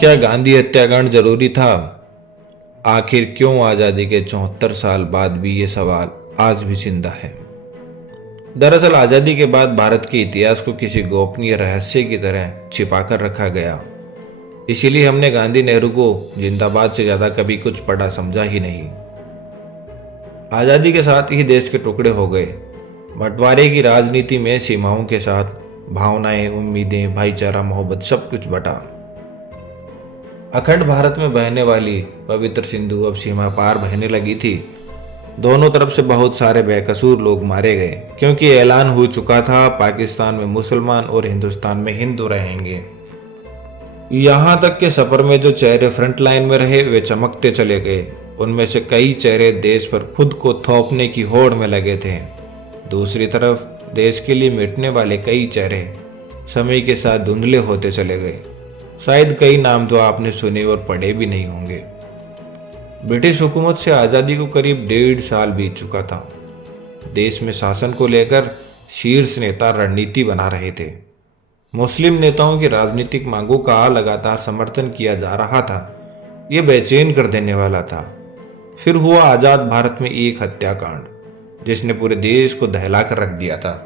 क्या गांधी हत्याकांड जरूरी था? आखिर क्यों आज़ादी के 74 साल बाद भी ये सवाल आज भी जिंदा है। दरअसल आज़ादी के बाद भारत के इतिहास को किसी गोपनीय रहस्य की तरह छिपाकर रखा गया। इसीलिए हमने गांधी नेहरू को जिंदाबाद से ज़्यादा कभी कुछ पढ़ा समझा ही नहीं। आज़ादी के साथ ही देश के टुकड़े हो गए। बंटवारे की राजनीति में सीमाओं के साथ भावनाएं, उम्मीदें, भाईचारा, मोहब्बत सब कुछ बटा। अखंड भारत में बहने वाली पवित्र सिंधु अब सीमा पार बहने लगी थी। दोनों तरफ से बहुत सारे बेकसूर लोग मारे गए, क्योंकि ऐलान हो चुका था पाकिस्तान में मुसलमान और हिंदुस्तान में हिंदू रहेंगे। यहाँ तक के सफर में जो चेहरे फ्रंट लाइन में रहे वे चमकते चले गए। उनमें से कई चेहरे देश पर खुद को थोपने की होड़ में लगे थे। दूसरी तरफ देश के लिए मिटने वाले कई चेहरे समय के साथ धुंधले होते चले गए। शायद कई नाम तो आपने सुने और पढ़े भी नहीं होंगे। ब्रिटिश हुकूमत से आज़ादी को करीब 1.5 साल बीत चुका था। देश में शासन को लेकर शीर्ष नेता रणनीति बना रहे थे। मुस्लिम नेताओं की राजनीतिक मांगों का लगातार समर्थन किया जा रहा था। ये बेचैन कर देने वाला था। फिर हुआ आज़ाद भारत में एक हत्याकांड, जिसने पूरे देश को दहला कर रख दिया था।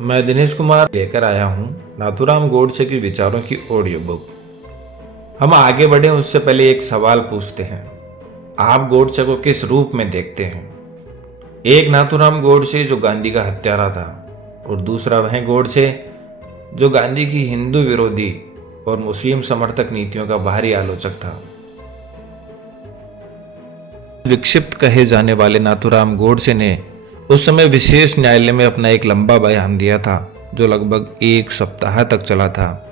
मैं दिनेश कुमार लेकर आया हूँ नाथूराम गोडसे के विचारों की ऑडियो बुक। हम आगे बढ़े उससे पहले एक सवाल पूछते हैं, आप गोडसे को किस रूप में देखते हैं? एक नाथूराम गोडसे जो गांधी का हत्यारा था, और दूसरा वह गोडसे जो गांधी की हिंदू विरोधी और मुस्लिम समर्थक नीतियों का बाहरी आलोचक था। विक्षिप्त कहे जाने वाले नाथूराम गोडसे ने उस समय विशेष न्यायालय में अपना एक लंबा बयान दिया था, जो लगभग 1 सप्ताह तक चला था।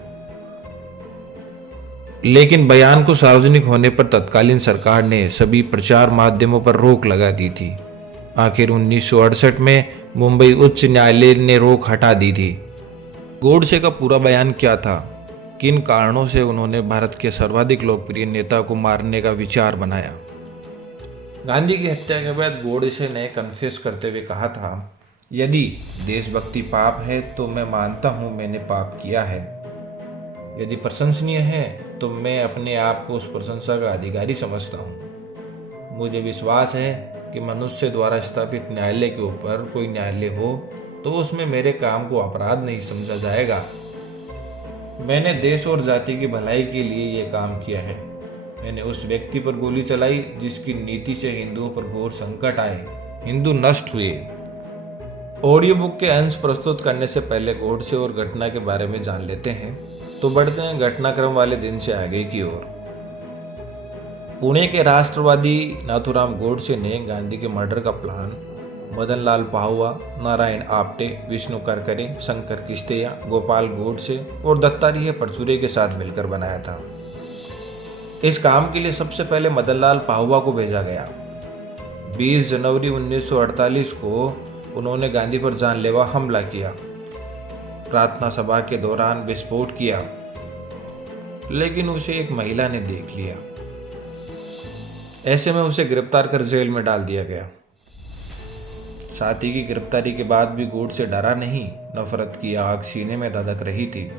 लेकिन बयान को सार्वजनिक होने पर तत्कालीन सरकार ने सभी प्रचार माध्यमों पर रोक लगा दी थी। आखिर 1968 में मुंबई उच्च न्यायालय ने रोक हटा दी थी। गोडसे का पूरा बयान क्या था? किन कारणों से उन्होंने भारत के सर्वाधिक लोकप्रिय नेता को मारने का विचार बनाया? गांधी की हत्या के बाद गोडसे ने कन्फेस करते हुए कहा था, यदि देशभक्ति पाप है तो मैं मानता हूं मैंने पाप किया है। यदि प्रशंसनीय है तो मैं अपने आप को उस प्रशंसा का अधिकारी समझता हूं। मुझे विश्वास है कि मनुष्य द्वारा स्थापित न्यायालय के ऊपर कोई न्यायालय हो तो उसमें मेरे काम को अपराध नहीं समझा जाएगा। मैंने देश और जाति की भलाई के लिए यह काम किया है। मैंने उस व्यक्ति पर गोली चलाई जिसकी नीति से हिंदुओं पर घोर संकट आए, हिंदू नष्ट हुए। ऑडियो बुक के अंश प्रस्तुत करने से पहले गोडसे और घटना के बारे में जान लेते हैं। तो बढ़ते हैं घटनाक्रम वाले दिन से आगे की ओर। पुणे के राष्ट्रवादी नाथूराम गोडसे ने गांधी के मर्डर का प्लान मदन लाल पाहुआ, नारायण आप्टे, विष्णु करकरे, शंकर किश्तैया, गोपाल गोडसे और दत्तात्रेय परचुरे के साथ मिलकर बनाया था। इस काम के लिए सबसे पहले मदन लाल पाहुआ को भेजा गया। 20 जनवरी 1948 को उन्होंने गांधी पर जानलेवा हमला किया, प्रार्थना सभा के दौरान विस्फोट किया, लेकिन उसे एक महिला ने देख लिया। ऐसे में उसे गिरफ्तार कर जेल में डाल दिया गया। साथी की गिरफ्तारी के बाद भी गोडसे डरा नहीं, नफरत की आग सीने में धधक रही थी।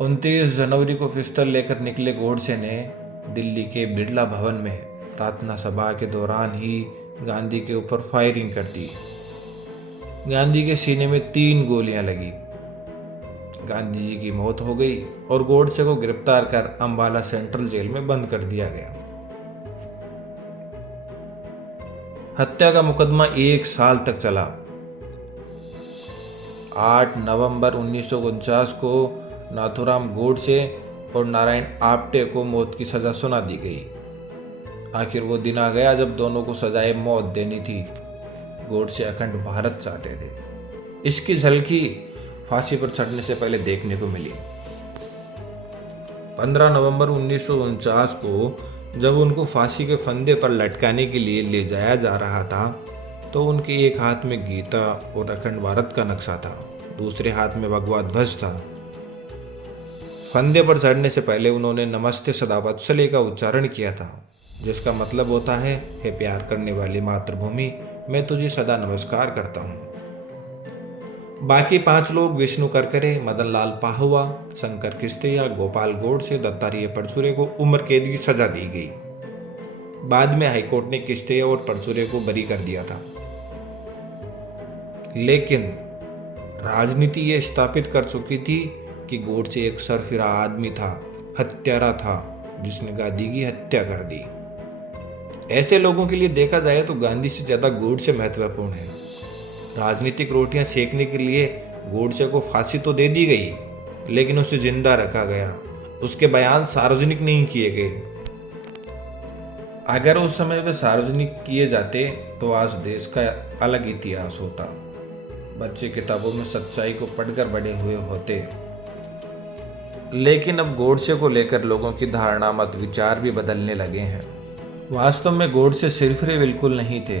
29 जनवरी को पिस्टल लेकर निकले गोडसे ने दिल्ली के बिरला भवन में प्रार्थना सभा के दौरान ही गांधी के ऊपर फायरिंग कर दी। गांधी के सीने में 3 गोलियां लगी। गांधी जी की मौत हो गई और गोडसे को गिरफ्तार कर अंबाला सेंट्रल जेल में बंद कर दिया गया। हत्या का मुकदमा 1 साल तक चला। 8 नवंबर 1949 को नाथूराम गोडसे और नारायण आप्टे को मौत की सजा सुना दी गई। आखिर वो दिन आ गया जब दोनों को सजाए मौत देनी थी। गोडसे अखंड भारत चाहते थे। इसकी झलकी फांसी पर चढ़ने से पहले देखने को मिली। 15 नवंबर 1949 को जब उनको फांसी के फंदे पर लटकाने के लिए ले जाया जा रहा था, तो उनके एक हाथ में गीता और अखंड भारत का नक्शा था, दूसरे हाथ में भगवा ध्वज था। फंदे पर चढ़ने से पहले उन्होंने नमस्ते सदा वत्सले का उच्चारण किया था, जिसका मतलब होता है, हे प्यार करने वाली मातृभूमि, मैं तुझे सदा नमस्कार करता हूँ। बाकी 5 लोग विष्णु करकरे, मदन लाल पाहुआ, शंकर किस्तिया, गोपाल गोडसे, दत्तात्रेय परचूरे को उम्र कैद की सजा दी गई। बाद में हाईकोर्ट ने किस्तिया और परचूरे को बरी कर दिया था। लेकिन राजनीति ये स्थापित कर चुकी थी कि गोडसे एक सरफिरा आदमी था, हत्यारा था, जिसने गांधी की हत्या कर दी। ऐसे लोगों के लिए देखा जाए तो गांधी से ज्यादा गोडसे महत्वपूर्ण है। राजनीतिक रोटियां सेकने के लिए गोडसे को फांसी तो दे दी गई, लेकिन उसे जिंदा रखा गया। उसके बयान सार्वजनिक नहीं किए गए। अगर उस समय वे सार्वजनिक किए जाते तो आज देश का अलग इतिहास होता। बच्चे किताबों में सच्चाई को पढ़कर बड़े हुए होते। लेकिन अब गोडसे को लेकर लोगों की धारणा मत विचार भी बदलने लगे हैं। वास्तव में गोडसे सिरफिरे बिल्कुल नहीं थे।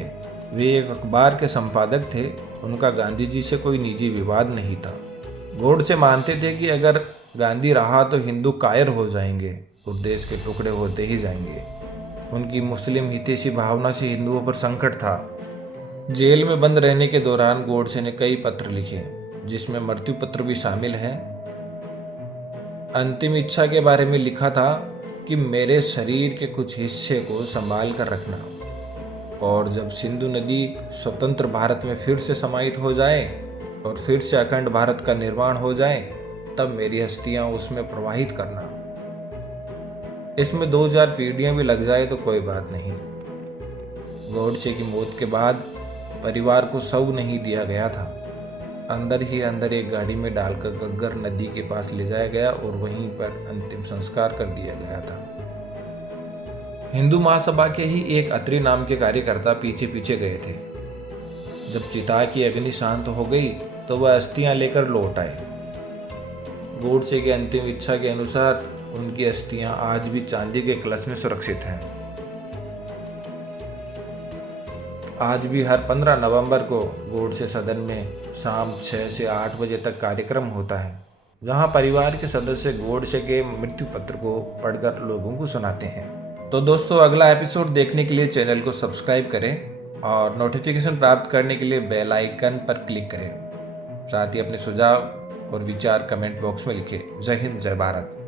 वे एक अखबार के संपादक थे। उनका गांधी जी से कोई निजी विवाद नहीं था। गोडसे मानते थे कि अगर गांधी रहा तो हिंदू कायर हो जाएंगे और देश के टुकड़े होते ही जाएंगे। उनकी मुस्लिम हितैषी भावना से हिंदुओं पर संकट था। जेल में बंद रहने के दौरान गोडसे ने कई पत्र लिखे, जिसमें मृत्यु पत्र भी शामिल है। अंतिम इच्छा के बारे में लिखा था कि मेरे शरीर के कुछ हिस्से को संभाल कर रखना, और जब सिंधु नदी स्वतंत्र भारत में फिर से समाहित हो जाए और फिर से अखंड भारत का निर्माण हो जाए, तब मेरी अस्थियां उसमें प्रवाहित करना। इसमें 2000 पीढ़ियां भी लग जाए तो कोई बात नहीं। गोडसे की मौत के बाद परिवार को शव नहीं दिया गया था। अंदर ही अंदर एक गाड़ी में डालकर गग्गर नदी के पास ले जाया गया और वहीं पर अंतिम संस्कार कर दिया गया था। हिंदू महासभा के ही एक अत्रि नाम के कार्यकर्ता पीछे पीछे गए थे। जब चिता की अग्नि शांत हो गई तो वह अस्थियां लेकर लौट आए। गोडसे की अंतिम इच्छा के अनुसार उनकी अस्थियां आज भी चांदी के कलश में सुरक्षित हैं। आज भी हर 15 नवंबर को गोडसे सदन में शाम 6 से 8 बजे तक कार्यक्रम होता है, जहां परिवार के सदस्य गोडसे के मृत्यु पत्र को पढ़कर लोगों को सुनाते हैं। तो दोस्तों, अगला एपिसोड देखने के लिए चैनल को सब्सक्राइब करें और नोटिफिकेशन प्राप्त करने के लिए बेल आइकन पर क्लिक करें। साथ ही अपने सुझाव और विचार कमेंट बॉक्स में लिखें। जय हिंद, जय भारत।